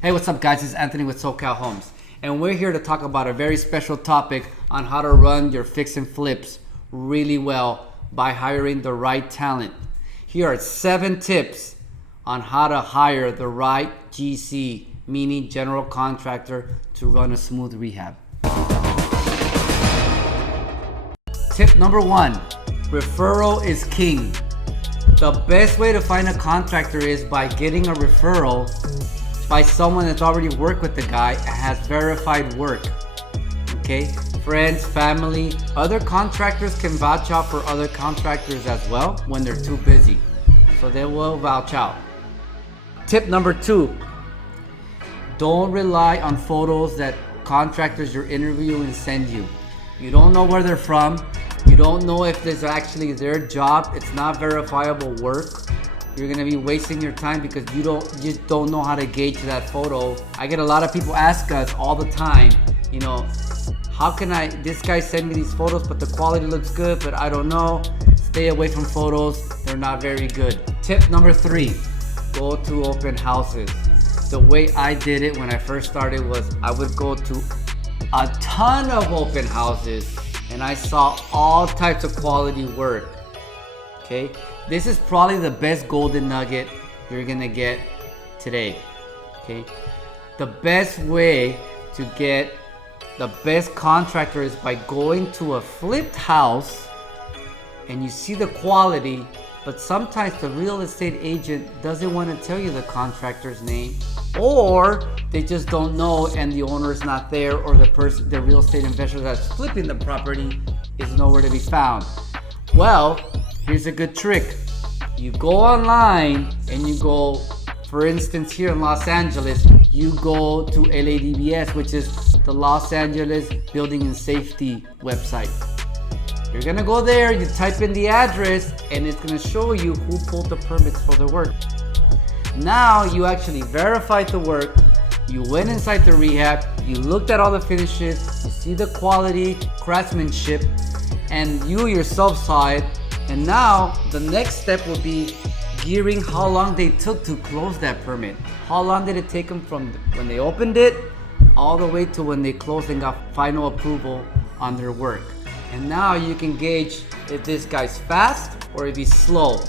Hey, what's up, guys? It's Anthony with SoCal Homes, and we're here to talk about a very special topic on how to run your fix and flips really well by hiring the right talent. Here are 7 tips on how to hire the right GC, meaning general contractor, to run a smooth rehab. Tip number 1, referral is king. The best way to find a contractor is by getting a referral by someone that's already worked with the guy and has verified work. Okay, friends, family, other contractors can vouch out for other contractors as well when they're too busy, so they will vouch out. Tip number 2, don't rely on photos that contractors you're interviewing send you. You don't know where they're from. You don't know if this is actually their job. It's not verifiable work. You're gonna be wasting your time because you don't know how to gauge that photo. I get a lot of people ask us all the time, how can this guy send me these photos, but the quality looks good, but I don't know. Stay away from photos. They're not very good. Tip number 3, go to open houses. The way I did it when I first started was I would go to a ton of open houses and I saw all types of quality work. Okay, this is probably the best golden nugget you're gonna get today. Okay, the best way to get the best contractor is by going to a flipped house and you see the quality, but sometimes the real estate agent doesn't want to tell you the contractor's name, or they just don't know and the owner's not there, or the real estate investor that's flipping the property is nowhere to be found. Well, here's a good trick. You go online and you go, for instance, here in Los Angeles, you go to LADBS, which is the Los Angeles Building and Safety website. You're gonna go there, you type in the address, and it's gonna show you who pulled the permits for the work. Now you actually verified the work, you went inside the rehab, you looked at all the finishes, you see the quality, craftsmanship, and you yourself saw it. And now the next step will be gearing how long they took to close that permit. How long did it take them from when they opened it all the way to when they closed and got final approval on their work. And now you can gauge if this guy's fast or if he's slow.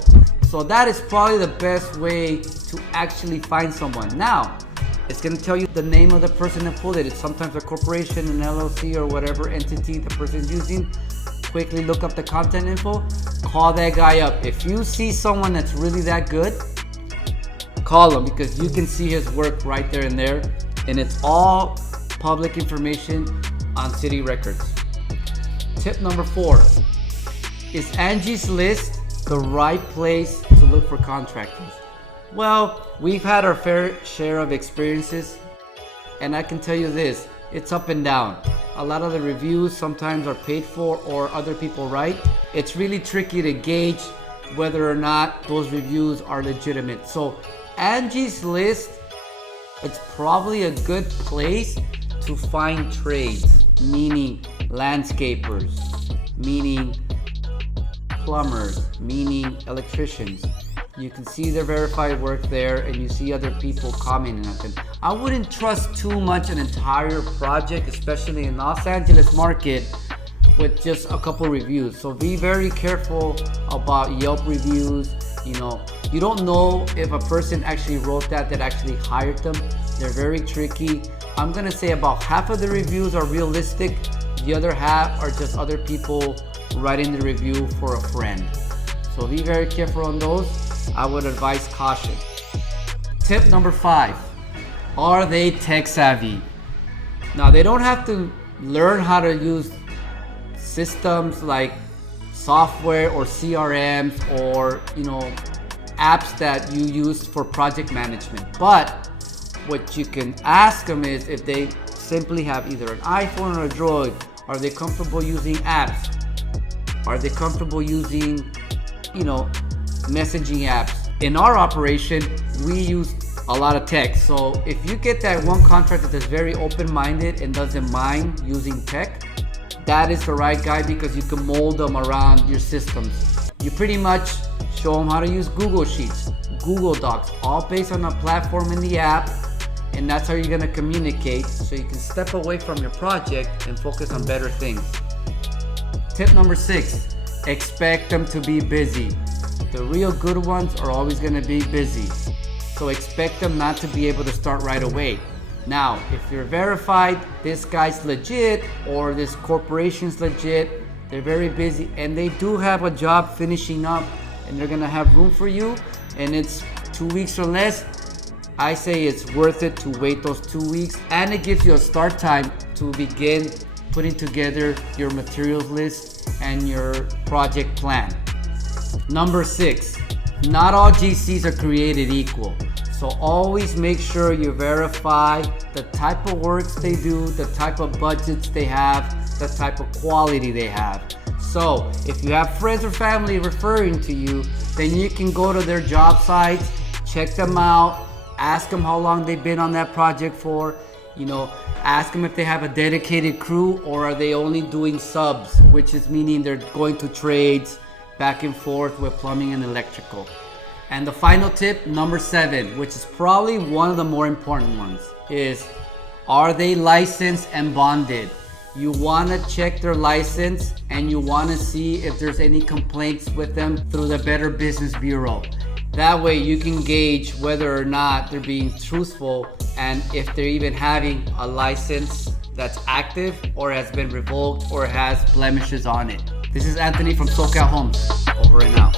So that is probably the best way to actually find someone. Now, it's gonna tell you the name of the person that pulled it. It's sometimes a corporation, an LLC, or whatever entity the person's using. Quickly look up the content info, call that guy up. If you see someone that's really that good, call him, because you can see his work right there and there, and it's all public information on city records. Tip number 4, is Angies List the right place to look for contractors? Well, we've had our fair share of experiences, and I can tell you this, it's up and down. A lot of the reviews sometimes are paid for or other people write. It's really tricky to gauge whether or not those reviews are legitimate. So Angies List, it's probably a good place to find trades, meaning landscapers, meaning plumbers, meaning electricians. You can see their verified work there, and you see other people commenting on them. I wouldn't trust too much an entire project, especially in Los Angeles market, with just a couple reviews. So be very careful about Yelp reviews. You don't know if a person actually wrote that actually hired them. They're very tricky. I'm gonna say about half of the reviews are realistic. The other half are just other people writing the review for a friend. So be very careful on those. I would advise caution. Tip number 5, are they tech savvy? Now, they don't have to learn how to use systems like software or CRMs or apps that you use for project management. But what you can ask them is if they simply have either an iPhone or a Droid. Are they comfortable using apps? Are they comfortable using messaging apps? In our operation, we use a lot of tech. So if you get that one contractor that's very open-minded and doesn't mind using tech, that is the right guy, because you can mold them around your systems. You pretty much show them how to use Google Sheets, Google Docs, all based on a platform in the app, and that's how you're gonna communicate so you can step away from your project and focus on better things. Tip number 6, expect them to be busy. The real good ones are always gonna be busy. So expect them not to be able to start right away. Now, if you're verified, this guy's legit or this corporation's legit, they're very busy and they do have a job finishing up and they're gonna have room for you and it's 2 weeks or less, I say it's worth it to wait those 2 weeks, and it gives you a start time to begin putting together your materials list and your project plan. Number 6, not all GCs are created equal. So always make sure you verify the type of works they do, the type of budgets they have, the type of quality they have. So if you have friends or family referring to you, then you can go to their job sites, check them out, ask them how long they've been on that project for, ask them if they have a dedicated crew or are they only doing subs, which is meaning they're going to trades back and forth with plumbing and electrical. And the final tip, number 7, which is probably one of the more important ones, is are they licensed and bonded? You want to check their license and you want to see if there's any complaints with them through the Better Business Bureau. That way you can gauge whether or not they're being truthful and if they're even having a license that's active or has been revoked or has blemishes on it. This is Anthony from SoCal Homes. Over and out.